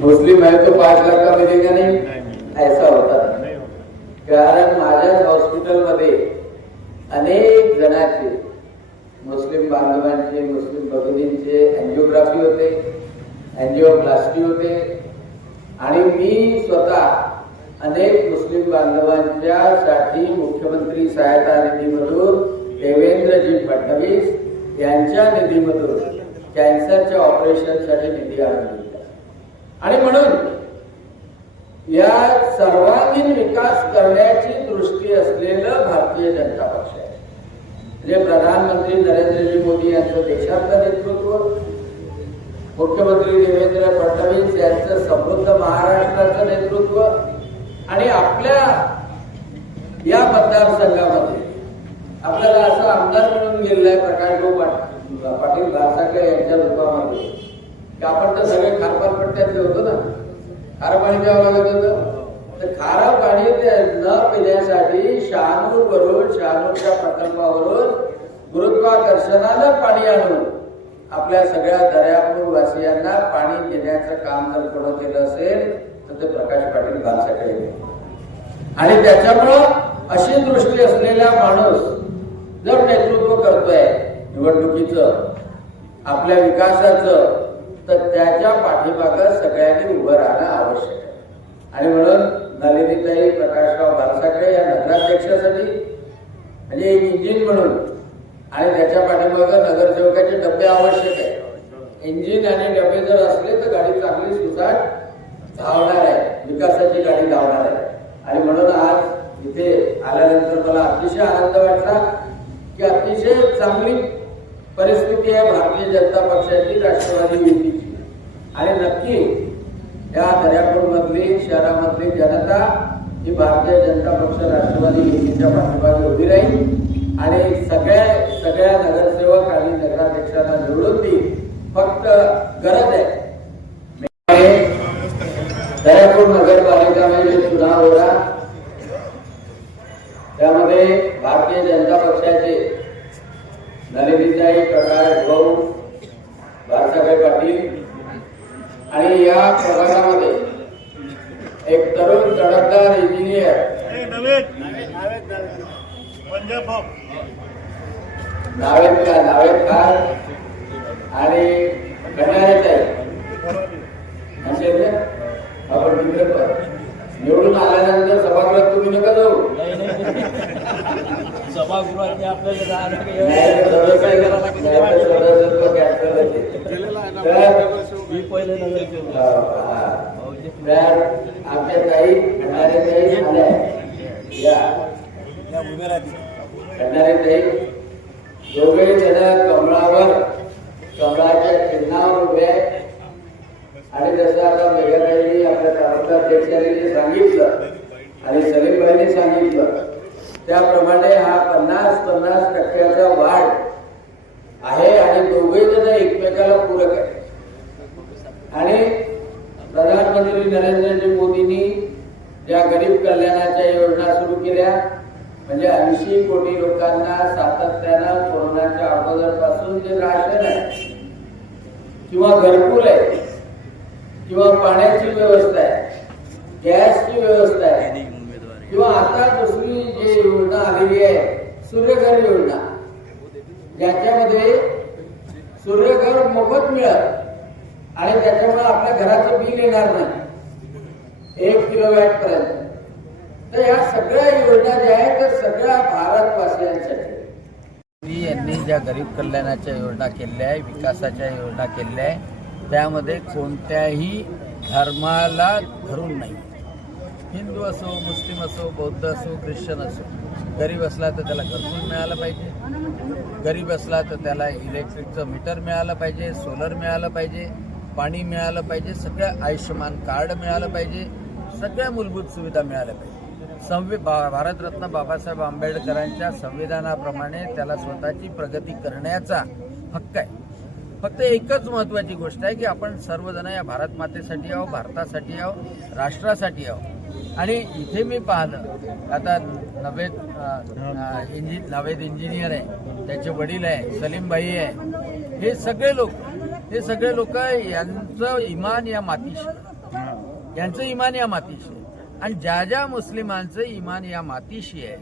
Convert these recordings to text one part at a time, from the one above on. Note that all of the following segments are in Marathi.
मुस्लिम है तो पाच लाख का मिलेगा नहीं? ऐसा होता. कारण माझ्याच हॉस्पिटलमध्ये अनेक जणांचे मुस्लिम बांधवांचे मुस्लिम भगिनींचे अँजिओग्राफी होते अँजिओप्लास्टी होते आणि मी स्वतः अनेक मुस्लिम बांधवांच्या साठी मुख्यमंत्री सहायता निधीमधून देवेंद्रजी फडणवीस यांच्या निधीमधून कॅन्सरच्या ऑपरेशनसाठी निधी आणून दिला. आणि म्हणून या सर्वांगीण विकास करण्याची दृष्टी असलेलं भारतीय जनता पक्ष आहे. म्हणजे प्रधानमंत्री नरेंद्रजी मोदी यांचं देशातलं नेतृत्व मुख्यमंत्री देवेंद्र फडणवीस यांचं समृद्ध महाराष्ट्राचं नेतृत्व आणि आपल्या या मतदारसंघामध्ये आपल्याला असं आमदार मिळून गेलेलं आहे प्रकाश भाऊ पाटील घारसाकडे यांच्या रूपामध्ये. आपण तर सगळे खारपार पट्ट्यातले होतो ना. खारं पाणी द्यावं लागत होतं. तर खारं पाणी न पिण्यासाठी शहानूर वरून शहानूरच्या प्रकल्पावरून गुरुत्वाकर्षणानं पाणी आणून आपल्या सगळ्या दर्यापूर वासियांना पाणी देण्याचं काम जर कोण केलं असेल तर ते प्रकाश पाटील भालसाकडे आणि त्याच्यामुळं अशी दृष्टी असलेला माणूस जर नेतृत्व करतोय निवडणुकीचं आपल्या विकासाचं तर त्याच्या पाठीमागं सगळ्यांनी उभं राहणं आवश्यक आहे. आणि म्हणून नलिनीताई प्रकाशराव भालसाकडे या नगराध्यक्षासाठी म्हणजे एक इंजिन म्हणून आणि त्याच्या पाठीमागं नगरसेवकाचे डबे आवश्यक आहे इंजिन आणि डबे जर असले तर गाडी चांगली सुसाट धावणार आहे विकासाची गाडी धावणार आहे. आणि म्हणून आज इथे आल्यानंतर मला अतिशय आनंद वाटला की अतिशय चांगली युती आहे भारतीय जनता पक्षाची राष्ट्रवादी युतीची आणि नक्की या दर्यापूरमधली शहरामधली जनता ही भारतीय जनता पक्ष राष्ट्रवादी युतीच्या पाठीमागे उभी राहील. आणि सगळ्या सगळ्या नगरसेवक आणि नगराध्यक्षांना निवडून देईल. फक्त गरज आहे. म्हणजे दर्यापूर नगरपालिकामध्ये चुनाव होणार त्यामध्ये भारतीय जनता पक्षाचे नलिनीताई प्रकाश भाऊ भारसाहेब पाटील. आणि या प्रभागामध्ये एक तरुण तडकदार इंजिनियर नवेद. भाऊ. नावेद. का नावेद खान आणि ना? आपण पण. निवडून आल्यानंतर सभागृहात तुम्ही नका जाऊ. सभागृहात आपल्याला जायला न्यायालय सदस्य- न्यायालय सदस्यत्व cancel होते. तर मी पहिले नगरसेवक तर आमच्या या दोघे जण कमळावर कमळाच्या चिन्हावर उभे आणि जसं आता मेघाताईंनी आपल्या तालुका सांगितलं आणि सांगितलं त्याप्रमाणे हा पन्नास पन्नास टक्क्याचा वाढ आहे आणि दोघे जण एकमेकाला पूरक आहे आणि प्रधानमंत्री नरेंद्रजी मोदींनी ज्या गरीब कल्याणाच्या योजना सुरू केल्या म्हणजे ऐंशी कोटी लोकांना सातत्यानं कोरोनाच्या अगोदरपासून जे राशन आहे किंवा घरकुल आहे किंवा पाण्याची व्यवस्था आहे गॅसची व्यवस्था आहे किंवा आता दुसरी जी योजना आलेली आहे सूर्यघर योजना ज्याच्यामध्ये सूर्यघर मोफत मिळत. आणि त्याच्यामुळे आपल्या घराचं बिल येणार नाही. एक किलोवॅट पर्यंत. तर या सगळ्या योजना ज्या आहेत त्या सगळ्या भारतवासियांसाठी. मी यांनी ज्या गरीब कल्याणाच्या योजना केलेल्या आहे विकासाच्या योजना केलेल्या आहे त्यामध्ये कोणत्याही धर्माला धरून नाही. हिंदू असो मुस्लिम असो बौद्ध असो ख्रिश्चन असो गरीब असला तर त्याला घरकुल मिळालं पाहिजे. गरीब असला तर त्याला इलेक्ट्रिकचं मीटर मिळालं पाहिजे सोलर मिळालं पाहिजे. पाणी मिळालं पाहिजे सगळं आयुष्यमान कार्ड मिळालं पाहिजे सगळ्या मूलभूत सुविधा मिळाल्या पाहिजे. संवि बा भारतरत्न बाबासाहेब आंबेडकरांच्या संविधानाप्रमाणे त्याला स्वतःची प्रगती करण्याचा हक्क आहे. फक्त एकच महत्वाची गोष्ट आहे की आपण सर्वजण या भारत मातेसाठी आहो भारतासाठी आहो राष्ट्रासाठी आहो आणि इथे मी पाहिलं आता नवेद इंजि नवेद इंजिनियर आहे त्याचे वडील आहे सलीमभाई आहे हे सगळे लोक हे सगळे लोक यांचं इमान या मातीशी. यांचं इमान या मातीशी. आणि ज्या ज्या मुस्लिमांचं इमान या मातीशी आहे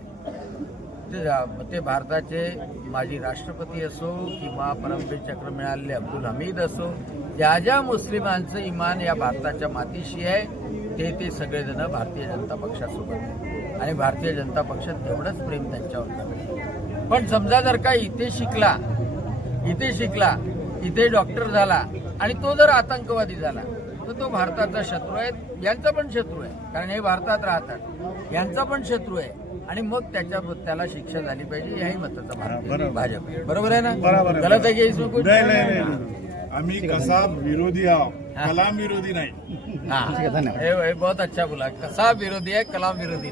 ते ते भारताचे माजी राष्ट्रपती असो किंवा परमवीर चक्र मिळालेले अब्दुल हमीद असो ज्या ज्या मुस्लिमांचं इमान या भारताच्या मातीशी आहे ते ते सगळेजण भारतीय जनता पक्षासोबत आणि भारतीय जनता पक्षात तेवढंच प्रेम त्यांच्यावर पण समजा जर का इथे शिकला इथे शिकला इथे डॉक्टर झाला आणि तो जर आतंकवादी झाला तर तो भारताचा शत्रू आहे यांचा पण शत्रू आहे कारण हे भारतात राहतात. यांचा पण शत्रू आहे. आणि मग त्याच्या त्याला शिक्षा झाली पाहिजे याही मताचा. भाजप आहे. बरोबर आहे ना? बरोबर आहे. गलत आहे की इसमें कुछ नाही नाही नाही. आम्ही कसा विरोधी आहोत? कलाम विरोधी नाही. हाँ. बहुत अच्छा बोला. कसा विरोधी है कलाम विरोधी.